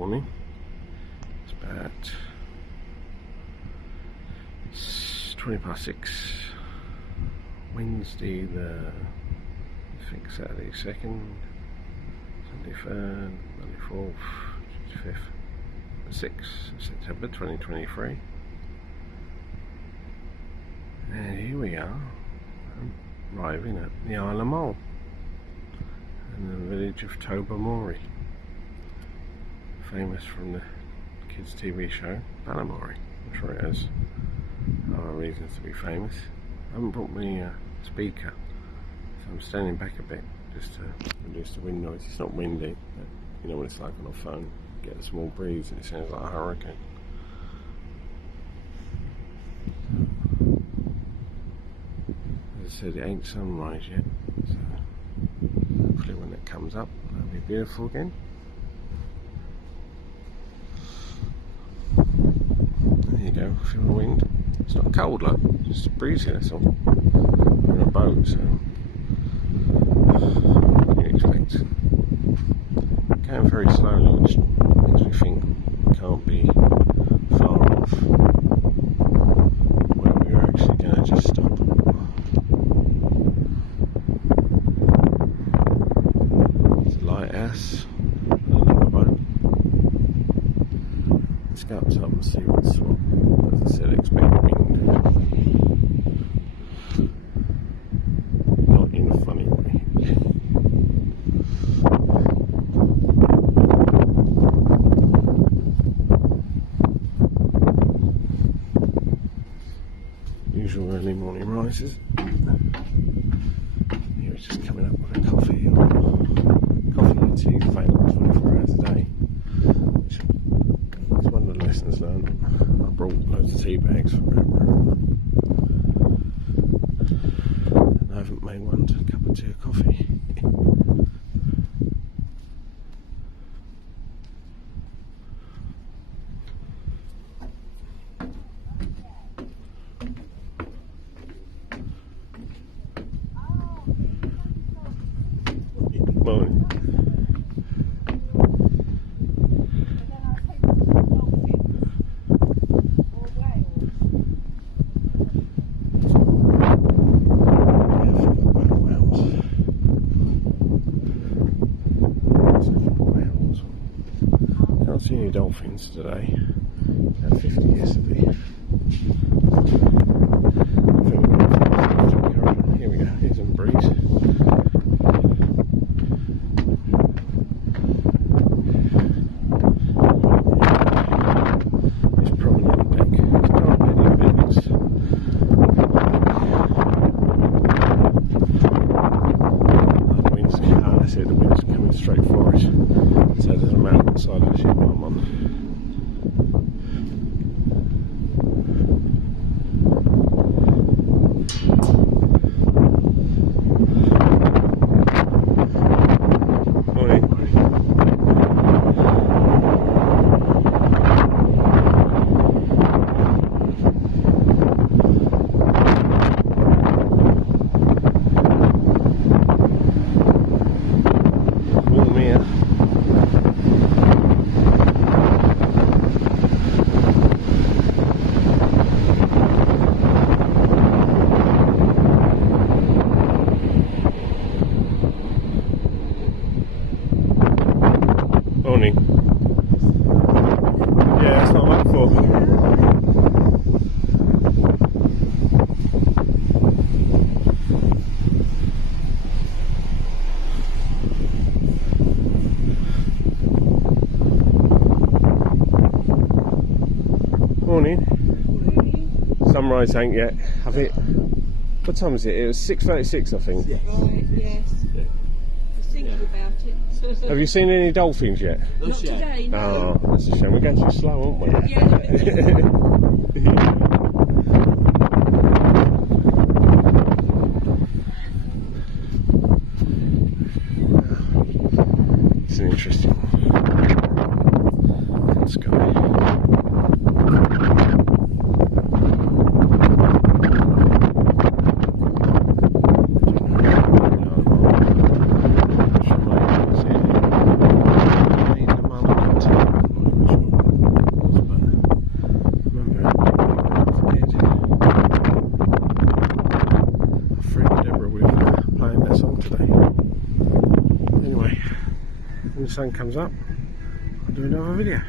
morning. It's 6:20, Wednesday the, I think Saturday 2nd, Sunday 3rd, Monday 4th, Tuesday 5th, 6th of September 2023. And here we are, arriving at the Isle of Mull in the village of Tobermory, famous from the kids' TV show Balamory. I'm sure it has other reasons to be famous. I haven't brought my speaker, so I'm standing back a bit just to reduce the wind noise. It's not windy, but you know what it's like on a phone. You get a small breeze and it sounds like a hurricane. As I said, it ain't sunrise yet, so hopefully when it comes up that'll be beautiful again. There you go, feel the wind. It's not cold though, it's just breezy, that's all. We're in a boat, so what can you expect? Going very slowly, which makes me think we can't be far off where we were actually going to just stop. It's a lighthouse, another boat. Let's go up top and see what's what. As I said, expect wind. Not in a funny way. Usual early morning rises. Here it's just coming up with a coffee and tea available 24 hours a day. Which is one of the lessons learned. I brought loads of tea bags from Ambience. And I haven't made one cup of tea or coffee. Morning. Can't see any dolphins today. Had 50 yesterday. Here we go, here's some breeze. This promenade deck is carpeted buildings. The wind's, that's it, the wind's coming straight for us. So there's a mountain side of the ship I'm on. Morning. Yeah, that's not what I'm for. Morning. Sunrise ain't yet, have it? What time is it? It was 6:36, I think. Right, yes. I was thinking about it. Have you seen any dolphins yet? Not today, no. Oh, that's a shame. We're going too slow, aren't we? Yeah. It's an interesting sky. friend Deborah with playing that song today. Anyway, when the sun comes up, I'll do another video.